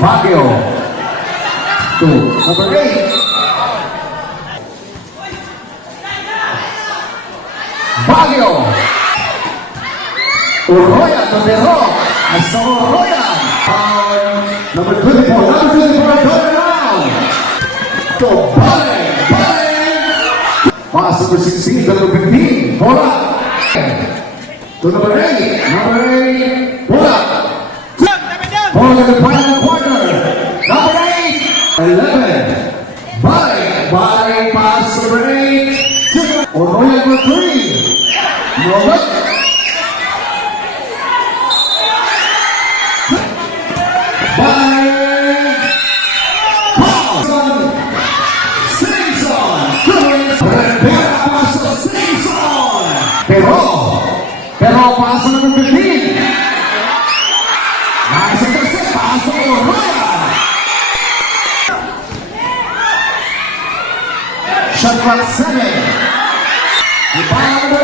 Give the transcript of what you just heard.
Baguio to number 8. Baguio. Uroya to the rock. As Uroya. Number 24. Number 24. Turn around. To Bale. Pass number 16. Number 15. Bola. To number 8. Number 8. Bola. Bola to the final quarter. Number 8. 11. Bale pass number 8. Uroya number 3. Robert. Pero paso ng 15. Nasa tercer paso Uroya. Shot clock 7. The ball